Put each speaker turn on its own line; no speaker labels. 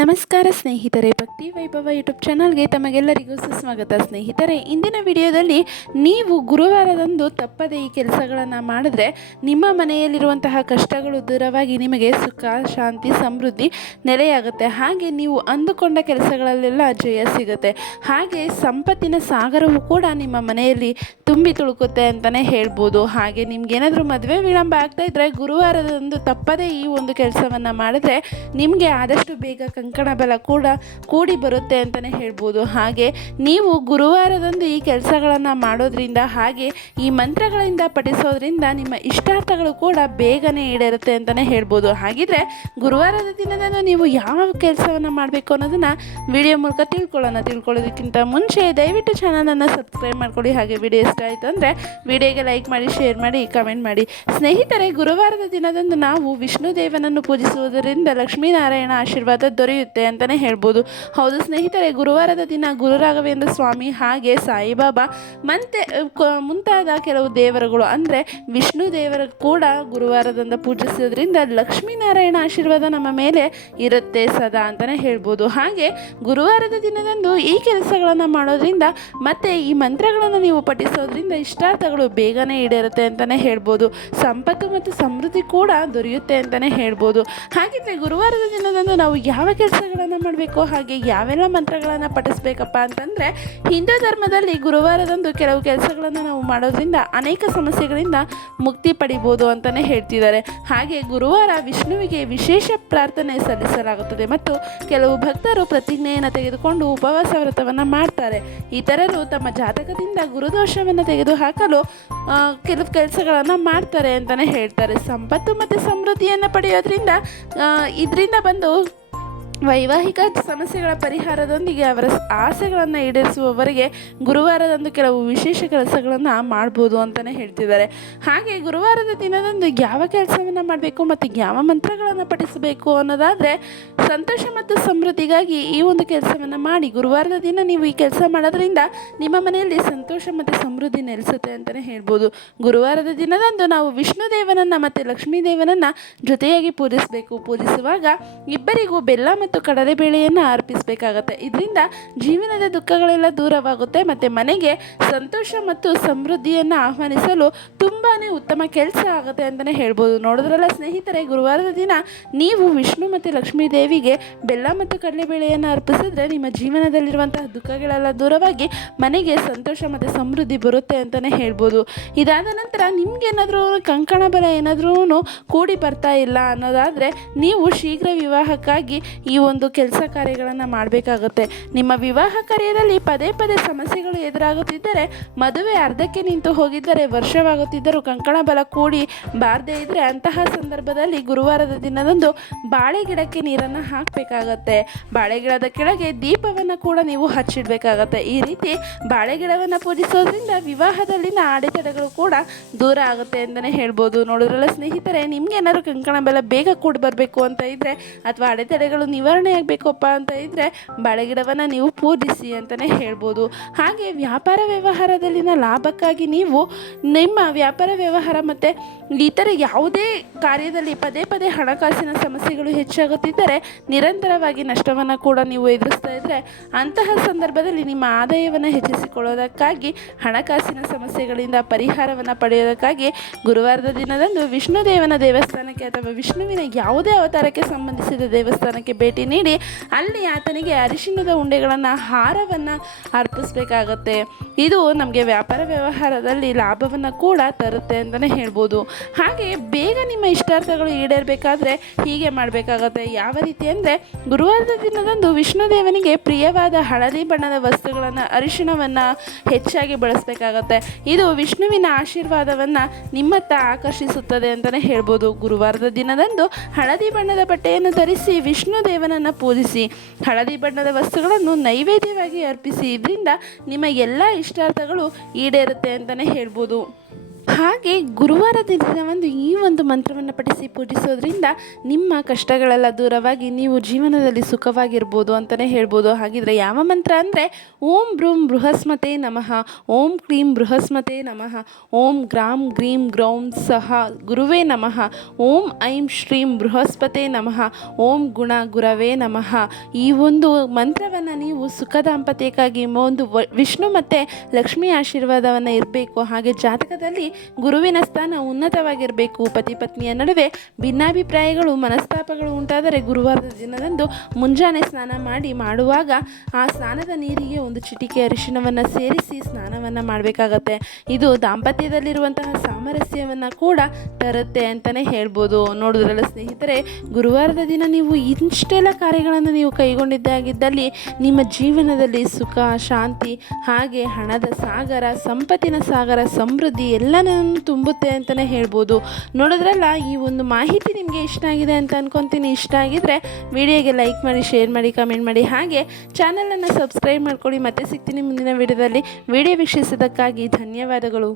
ನಮಸ್ಕಾರ ಸ್ನೇಹಿತರೆ, ಭಕ್ತಿ ವೈಭವ ಯೂಟ್ಯೂಬ್ ಚಾನಲ್ಗೆ ತಮಗೆಲ್ಲರಿಗೂ ಸುಸ್ವಾಗತ ಸ್ನೇಹಿತರೆ. ಇಂದಿನ ವಿಡಿಯೋದಲ್ಲಿ ನೀವು ಗುರುವಾರದಂದು ತಪ್ಪದೇ ಈ ಕೆಲಸಗಳನ್ನು ಮಾಡಿದ್ರೆ ನಿಮ್ಮ ಮನೆಯಲ್ಲಿರುವಂತಹ ಕಷ್ಟಗಳು ದೂರವಾಗಿ ನಿಮಗೆ ಸುಖ, ಶಾಂತಿ, ಸಮೃದ್ಧಿ ನೆಲೆಯಾಗುತ್ತೆ. ಹಾಗೆ ನೀವು ಅಂದುಕೊಂಡ ಕೆಲಸಗಳಲ್ಲೆಲ್ಲ ಜಯ ಸಿಗುತ್ತೆ. ಹಾಗೆ ಸಂಪತ್ತಿನ ಸಾಗರವು ಕೂಡ ನಿಮ್ಮ ಮನೆಯಲ್ಲಿ ತುಂಬಿ ತುಳುಕುತ್ತೆ ಅಂತಲೇ ಹೇಳ್ಬೋದು. ಹಾಗೆ ನಿಮ್ಗೇನಾದರೂ ಮದುವೆ ವಿಳಂಬ ಆಗ್ತಾ ಇದ್ರೆ ಗುರುವಾರದಂದು ತಪ್ಪದೇ ಈ ಒಂದು ಕೆಲಸವನ್ನು ಮಾಡಿದ್ರೆ ನಿಮಗೆ ಆದಷ್ಟು ಬೇಗ ಕಂಕಣ ಬಲ ಕೂಡ ಕೂಡಿ ಬರುತ್ತೆ ಅಂತಲೇ ಹೇಳ್ಬೋದು. ಹಾಗೆ ನೀವು ಗುರುವಾರದಂದು ಈ ಕೆಲಸಗಳನ್ನು ಮಾಡೋದ್ರಿಂದ ಹಾಗೆ ಈ ಮಂತ್ರಗಳಿಂದ ಪಠಿಸೋದ್ರಿಂದ ನಿಮ್ಮ ಇಷ್ಟಾರ್ಥಗಳು ಕೂಡ ಬೇಗನೆ ಈಡೇರುತ್ತೆ ಅಂತಲೇ ಹೇಳ್ಬೋದು. ಹಾಗಿದ್ರೆ ಗುರುವಾರದ ದಿನದಂದು ನೀವು ಯಾವ ಕೆಲಸವನ್ನು ಮಾಡಬೇಕು ಅನ್ನೋದನ್ನು ವಿಡಿಯೋ ಮೂಲಕ ತಿಳ್ಕೊಳ್ಳೋಣ. ತಿಳ್ಕೊಳ್ಳೋದಕ್ಕಿಂತ ಮುಂಚೆ ದಯವಿಟ್ಟು ಚಾನಲನ್ನು ಸಬ್ಸ್ಕ್ರೈಬ್ ಮಾಡ್ಕೊಳ್ಳಿ. ಹಾಗೆ ವಿಡಿಯೋ ಇಷ್ಟ ಆಯಿತು ಅಂದರೆ ವಿಡಿಯೋಗೆ ಲೈಕ್ ಮಾಡಿ, ಶೇರ್ ಮಾಡಿ, ಕಮೆಂಟ್ ಮಾಡಿ. ಸ್ನೇಹಿತರೆ, ಗುರುವಾರದ ದಿನದಂದು ನಾವು ವಿಷ್ಣು ದೇವನನ್ನು ಪೂಜಿಸುವುದರಿಂದ ಲಕ್ಷ್ಮೀನಾರಾಯಣ ಆಶೀರ್ವಾದ ದೊರೆಯುತ್ತೆ ಅಂತಲೇ ಹೇಳ್ಬೋದು. ಹೌದು ಸ್ನೇಹಿತರೆ, ಗುರುವಾರದ ದಿನ ಗುರು ರಾಘವೇಂದ್ರ ಸ್ವಾಮಿ ಹಾಗೆ ಸಾಯಿಬಾಬಾ ಮತ್ತೆ ಮುಂತಾದ ಕೆಲವು ದೇವರುಗಳು, ಅಂದರೆ ವಿಷ್ಣು ದೇವರ ಕೂಡ ಗುರುವಾರದಿಂದ ಪೂಜಿಸೋದ್ರಿಂದ ಲಕ್ಷ್ಮೀನಾರಾಯಣ ಆಶೀರ್ವಾದ ನಮ್ಮ ಮೇಲೆ ಇರುತ್ತೆ ಸದಾ ಅಂತಲೇ ಹೇಳ್ಬೋದು. ಹಾಗೆ ಗುರುವಾರದ ದಿನದಂದು ಈ ಕೆಲಸಗಳನ್ನು ಮಾಡೋದ್ರಿಂದ ಮತ್ತೆ ಈ ಮಂತ್ರಗಳನ್ನು ನೀವು ಪಠಿಸೋದ್ರಿಂದ ಇಷ್ಟಾರ್ಥಗಳು ಬೇಗನೆ ಈಡೇರುತ್ತೆ ಅಂತಲೇ ಹೇಳ್ಬೋದು. ಸಂಪತ್ತು ಮತ್ತು ಸಮೃದ್ಧಿ ಕೂಡ ದೊರೆಯುತ್ತೆ ಅಂತಲೇ ಹೇಳ್ಬೋದು. ಹಾಗಿದ್ರೆ ಗುರುವಾರದ ದಿನದಂದು ನಾವು ಯಾವ ಕೆಲಸಗಳನ್ನು ಮಾಡಬೇಕು, ಹಾಗೆ ಯಾವೆಲ್ಲ ಮಂತ್ರಗಳನ್ನು ಪಠಿಸ್ಬೇಕಪ್ಪ ಅಂತಂದರೆ, ಹಿಂದೂ ಧರ್ಮದಲ್ಲಿ ಗುರುವಾರದಂದು ಕೆಲವು ಕೆಲಸಗಳನ್ನು ನಾವು ಮಾಡೋದ್ರಿಂದ ಅನೇಕ ಸಮಸ್ಯೆಗಳಿಂದ ಮುಕ್ತಿ ಪಡಿಬೋದು ಅಂತಲೇ ಹೇಳ್ತಿದ್ದಾರೆ. ಹಾಗೆ ಗುರುವಾರ ವಿಷ್ಣುವಿಗೆ ವಿಶೇಷ ಪ್ರಾರ್ಥನೆ ಸಲ್ಲಿಸಲಾಗುತ್ತದೆ ಮತ್ತು ಕೆಲವು ಭಕ್ತರು ಪ್ರತಿಜ್ಞೆಯನ್ನು ತೆಗೆದುಕೊಂಡು ಉಪವಾಸ ವ್ರತವನ್ನು ಮಾಡ್ತಾರೆ. ಇತರರು ತಮ್ಮ ಜಾತಕದಿಂದ ಗುರುದೋಷವನ್ನು ತೆಗೆದುಹಾಕಲು ಹಾಕಲು ಕೆಲವು ಕೆಲಸಗಳನ್ನು ಮಾಡ್ತಾರೆ ಅಂತಲೇ ಹೇಳ್ತಾರೆ. ಸಂಪತ್ತು ಮತ್ತು ಸಮೃದ್ಧಿಯನ್ನು ಪಡೆಯೋದ್ರಿಂದ ಇದರಿಂದ ಬಂದು ವೈವಾಹಿಕ ಸಮಸ್ಯೆಗಳ ಪರಿಹಾರದೊಂದಿಗೆ ಅವರ ಆಸೆಗಳನ್ನು ಈಡೇರಿಸುವವರಿಗೆ ಗುರುವಾರದಂದು ಕೆಲವು ವಿಶೇಷ ಕೆಲಸಗಳನ್ನು ಮಾಡ್ಬೋದು ಅಂತಲೇ ಹೇಳ್ತಿದ್ದಾರೆ. ಹಾಗೆ ಗುರುವಾರದ ದಿನದಂದು ಯಾವ ಕೆಲಸವನ್ನು ಮಾಡಬೇಕು ಮತ್ತು ಯಾವ ಮಂತ್ರಗಳನ್ನು ಪಠಿಸಬೇಕು ಅನ್ನೋದಾದರೆ ಸಂತೋಷ ಮತ್ತು ಸಮೃದ್ಧಿಗಾಗಿ ಈ ಒಂದು ಕೆಲಸವನ್ನು ಮಾಡಿ ಗುರುವಾರದ ದಿನ ನೀವು ಈ ಕೆಲಸ ಮಾಡೋದ್ರಿಂದ ನಿಮ್ಮ ಮನೆಯಲ್ಲಿ ಸಂತೋಷ ಮತ್ತು ಸಮೃದ್ಧಿ ನೆಲೆಸುತ್ತೆ ಅಂತಲೇ ಹೇಳ್ಬೋದು. ಗುರುವಾರದ ದಿನದಂದು ನಾವು ವಿಷ್ಣು ದೇವನನ್ನು ಮತ್ತು ಲಕ್ಷ್ಮೀ ದೇವನನ್ನು ಜೊತೆಯಾಗಿ ಪೂಜಿಸಬೇಕು. ಪೂಜಿಸುವಾಗ ಇಬ್ಬರಿಗೂ ಬೆಲ್ಲ ಮತ್ತು ಕಡಲೆಬೇಳೆಯನ್ನು ಅರ್ಪಿಸಬೇಕಾಗತ್ತೆ. ಇದರಿಂದ ಜೀವನದ ದುಃಖಗಳೆಲ್ಲ ದೂರವಾಗುತ್ತೆ ಮತ್ತು ಮನೆಗೆ ಸಂತೋಷ ಮತ್ತು ಸಮೃದ್ಧಿಯನ್ನು ಆಹ್ವಾನಿಸಲು ತುಂಬಾ ಉತ್ತಮ ಕೆಲಸ ಆಗುತ್ತೆ ಅಂತಲೇ ಹೇಳ್ಬೋದು. ನೋಡಿದ್ರಲ್ಲ ಸ್ನೇಹಿತರೆ, ಗುರುವಾರದ ದಿನ ನೀವು ವಿಷ್ಣು ಮತ್ತು ಲಕ್ಷ್ಮೀ ದೇವಿಗೆ ಬೆಲ್ಲ ಮತ್ತು ಕಡಲೆಬೇಳೆಯನ್ನು ಅರ್ಪಿಸಿದ್ರೆ ನಿಮ್ಮ ಜೀವನದಲ್ಲಿರುವಂತಹ ದುಃಖಗಳೆಲ್ಲ ದೂರವಾಗಿ ಮನೆಗೆ ಸಂತೋಷ ಮತ್ತು ಸಮೃದ್ಧಿ ಬರುತ್ತೆ ಅಂತಲೇ ಹೇಳ್ಬೋದು. ಇದಾದ ನಂತರ ನಿಮಗೇನಾದರೂ ಕಂಕಣ ಬಲ ಏನಾದರೂ ಕೂಡಿ ಬರ್ತಾ ಇಲ್ಲ ಅನ್ನೋದಾದರೆ ನೀವು ಶೀಘ್ರ ವಿವಾಹಕ್ಕಾಗಿ ಒಂದು ಕೆಲಸ ಕಾರ್ಯಗಳನ್ನು ಮಾಡಬೇಕಾಗುತ್ತೆ. ನಿಮ್ಮ ವಿವಾಹ ಕಾರ್ಯದಲ್ಲಿ ಪದೇ ಪದೇ ಸಮಸ್ಯೆಗಳು ಎದುರಾಗುತ್ತಿದ್ದರೆ, ಮದುವೆ ಅರ್ಧಕ್ಕೆ ನಿಂತು ಹೋಗಿದ್ದರೆ, ವರ್ಷವಾಗುತ್ತಿದ್ದರೂ ಕಂಕಣ ಬಲ ಕೂಡಿ ಬಾರದೇ ಇದ್ದರೆ ಅಂತಹ ಸಂದರ್ಭದಲ್ಲಿ ಗುರುವಾರದ ದಿನದಂದು ಬಾಳೆ ಗಿಡಕ್ಕೆ ನೀರನ್ನು ಹಾಕಬೇಕಾಗತ್ತೆ. ಬಾಳೆ ಗಿಡದ ಕೆಳಗೆ ದೀಪವನ್ನು ಕೂಡ ನೀವು ಹಚ್ಚಿಡಬೇಕಾಗತ್ತೆ. ಈ ರೀತಿ ಬಾಳೆ ಗಿಡವನ್ನು ಪೂಜಿಸೋದ್ರಿಂದ ವಿವಾಹದಲ್ಲಿನ ಅಡೆತಡೆಗಳು ಕೂಡ ದೂರ ಆಗುತ್ತೆ ಅಂತಲೇ ಹೇಳ್ಬೋದು. ನೋಡಿದ್ರಲ್ಲ ಸ್ನೇಹಿತರೆ, ನಿಮ್ಗೆ ಏನಾದರೂ ಕಂಕಣ ಬಲ ಬೇಗ ಕೂಡಿ ಬರಬೇಕು ಅಂತ ಇದ್ದರೆ ಅಥವಾ ಅಡೆತಡೆಗಳು ನಿವಾರಣೆ ಆಗಬೇಕಪ್ಪ ಅಂತ ಇದ್ದರೆ ಬಾಳೆಗಿಡವನ್ನು ನೀವು ಪೂಜಿಸಿ ಅಂತಲೇ ಹೇಳ್ಬೋದು. ಹಾಗೆ ವ್ಯಾಪಾರ ವ್ಯವಹಾರದಲ್ಲಿನ ಲಾಭಕ್ಕಾಗಿ ನೀವು ನಿಮ್ಮ ವ್ಯಾಪಾರ ವ್ಯವಹಾರ ಮತ್ತು ಇತರ ಯಾವುದೇ ಕಾರ್ಯದಲ್ಲಿ ಪದೇ ಪದೇ ಹಣಕಾಸಿನ ಸಮಸ್ಯೆಗಳು ಹೆಚ್ಚಾಗುತ್ತಿದ್ದರೆ ನಿರಂತರವಾಗಿ ನಷ್ಟವನ್ನು ಕೂಡ ನೀವು ಎದುರಿಸ್ತಾ ಇದ್ದರೆ ಅಂತಹ ಸಂದರ್ಭದಲ್ಲಿ ನಿಮ್ಮ ಆದಾಯವನ್ನು ಹೆಚ್ಚಿಸಿಕೊಳ್ಳೋದಕ್ಕಾಗಿ, ಹಣಕಾಸಿನ ಸಮಸ್ಯೆಗಳಿಂದ ಪರಿಹಾರವನ್ನು ಪಡೆಯೋದಕ್ಕಾಗಿ ಗುರುವಾರದ ದಿನದಂದು ವಿಷ್ಣುದೇವನ ದೇವಸ್ಥಾನಕ್ಕೆ ಅಥವಾ ವಿಷ್ಣುವಿನ ಯಾವುದೇ ಅವತಾರಕ್ಕೆ ಸಂಬಂಧಿಸಿದ ದೇವಸ್ಥಾನಕ್ಕೆ ಭೇಟಿ ನೀಡಿ ಅಲ್ಲಿ ಆತನಿಗೆ ಅರಿಶಿಣದ ಉಂಡೆಗಳನ್ನು ಹಾರವನ್ನು ಅರ್ಪಿಸಬೇಕಾಗತ್ತೆ. ಇದು ನಮಗೆ ವ್ಯಾಪಾರ ವ್ಯವಹಾರದಲ್ಲಿ ಲಾಭವನ್ನು ಕೂಡ ತರುತ್ತೆ ಅಂತಲೇ ಹೇಳ್ಬೋದು. ಹಾಗೆ ಬೇಗ ನಿಮ್ಮ ಇಷ್ಟಾರ್ಥಗಳು ಈಡೇರಬೇಕಾದ್ರೆ ಹೀಗೆ ಮಾಡಬೇಕಾಗತ್ತೆ. ಯಾವ ರೀತಿ ಅಂದರೆ ಗುರುವಾರದ ದಿನದಂದು ವಿಷ್ಣು ದೇವನಿಗೆ ಪ್ರಿಯವಾದ ಹಳದಿ ಬಣ್ಣದ ವಸ್ತುಗಳನ್ನು ಅರಿಶಿಣವನ್ನು ಹೆಚ್ಚಾಗಿ ಬಳಸಬೇಕಾಗತ್ತೆ. ಇದು ವಿಷ್ಣುವಿನ ಆಶೀರ್ವಾದವನ್ನು ನಿಮ್ಮತ್ತ ಆಕರ್ಷಿಸುತ್ತದೆ ಅಂತಲೇ ಹೇಳ್ಬೋದು. ಗುರುವಾರದ ದಿನದಂದು ಹಳದಿ ಬಣ್ಣದ ಬಟ್ಟೆಯನ್ನು ಧರಿಸಿ ವಿಷ್ಣು ದೇವನನ್ನು ಪೂಜಿಸಿ ಹಳದಿ ಬಣ್ಣದ ವಸ್ತುಗಳನ್ನು ನೈವೇದ್ಯವಾಗಿ ಅರ್ಪಿಸಿ ಇದರಿಂದ ನಿಮ್ಮ ಎಲ್ಲ ಇಷ್ಟಾರ್ಥಗಳು ಈಡೇರುತ್ತೆ ಅಂತಲೇ ಹೇಳ್ಬೋದು. ಹಾಗೆ ಗುರುವಾರ ದಿನವಂದು ಈ ಒಂದು ಮಂತ್ರವನ್ನು ಪಠಿಸಿ ಪೂಜಿಸೋದ್ರಿಂದ ನಿಮ್ಮ ಕಷ್ಟಗಳೆಲ್ಲ ದೂರವಾಗಿ ನೀವು ಜೀವನದಲ್ಲಿ ಸುಖವಾಗಿರ್ಬೋದು ಅಂತಲೇ ಹೇಳ್ಬೋದು. ಹಾಗಿದ್ರೆ ಯಾವ ಮಂತ್ರ ಅಂದರೆ ಓಂ ಬ್ರೂಂ ಬೃಹಸ್ಮತೆ ನಮಃ, ಓಂ ಕ್ಲೀಂ ಬೃಹಸ್ಮತೆ ನಮಃ, ಓಂ ಗ್ರಾಂ ಗ್ರೀಂ ಗ್ರೌಂ ಸಹ ಗುರುವೇ ನಮಃ, ಓಂ ಐಂ ಶ್ರೀಂ ಬೃಹಸ್ಪತೆ ನಮಃ, ಓಂ ಗುಣ ಗುರವೇ ನಮಃ. ಈ ಒಂದು ಮಂತ್ರವನ್ನು ನೀವು ಸುಖ ದಾಂಪತ್ಯಕ್ಕಾಗಿ ಒಂದು ವಿಷ್ಣು ಮತ್ತು ಲಕ್ಷ್ಮಿ ಆಶೀರ್ವಾದವನ್ನು ಇರಬೇಕು. ಹಾಗೆ ಜಾತಕದಲ್ಲಿ ಗುರುವಿನ ಸ್ಥಾನ ಉನ್ನತವಾಗಿರಬೇಕು. ಪತಿ ಪತ್ನಿಯ ನಡುವೆ ಭಿನ್ನಾಭಿಪ್ರಾಯಗಳು, ಮನಸ್ತಾಪಗಳು ಉಂಟಾದರೆ ಗುರುವಾರದ ದಿನದಂದು ಮುಂಜಾನೆ ಸ್ನಾನ ಮಾಡಿ ಮಾಡುವಾಗ ಆ ಸ್ನಾನದ ನೀರಿಗೆ ಒಂದು ಚಿಟಿಕೆ ಅರಿಶಿಣವನ್ನು ಸೇರಿಸಿ ಸ್ನಾನವನ್ನು ಮಾಡಬೇಕಾಗತ್ತೆ. ಇದು ದಾಂಪತ್ಯದಲ್ಲಿರುವಂತಹ ಸಾಮರಸ್ಯವನ್ನು ಕೂಡ ತರುತ್ತೆ ಅಂತಲೇ ಹೇಳ್ಬೋದು. ನೋಡಿದ್ರಲ್ಲ ಸ್ನೇಹಿತರೆ, ಗುರುವಾರದ ದಿನ ನೀವು ಇಷ್ಟೆಲ್ಲ ಕಾರ್ಯಗಳನ್ನು ನೀವು ಕೈಗೊಂಡಿದ್ದಾಗಿದ್ದಲ್ಲಿ ನಿಮ್ಮ ಜೀವನದಲ್ಲಿ ಸುಖ, ಶಾಂತಿ, ಹಾಗೆ ಹಣದ ಸಾಗರ, ಸಂಪತ್ತಿನ ಸಾಗರ, ಸಮೃದ್ಧಿ ಎಲ್ಲನೂ ತುಂಬುತ್ತೆ ಅಂತಲೇ ಹೇಳ್ಬೋದು. ನೋಡಿದ್ರಲ್ಲ, ಈ ಒಂದು ಮಾಹಿತಿ ನಿಮಗೆ ಇಷ್ಟ ಆಗಿದೆ ಅಂತ ಅನ್ಕೊತೀನಿ. ಇಷ್ಟ ಆಗಿದ್ರೆ ವಿಡಿಯೋಗೆ ಲೈಕ್ ಮಾಡಿ, ಶೇರ್ ಮಾಡಿ, ಕಮೆಂಟ್ ಮಾಡಿ. ಹಾಗೆ ಚಾನಲನ್ನು ಸಬ್ಸ್ಕ್ರೈಬ್ ಮಾಡ್ಕೊಳ್ಳಿ. ಮತ್ತೆ ಸಿಗ್ತೀನಿ ಮುಂದಿನ ವಿಡಿಯೋದಲ್ಲಿ. ವಿಡಿಯೋ ವೀಕ್ಷಿಸಿದ್ದಕ್ಕಾಗಿ ಧನ್ಯವಾದಗಳು.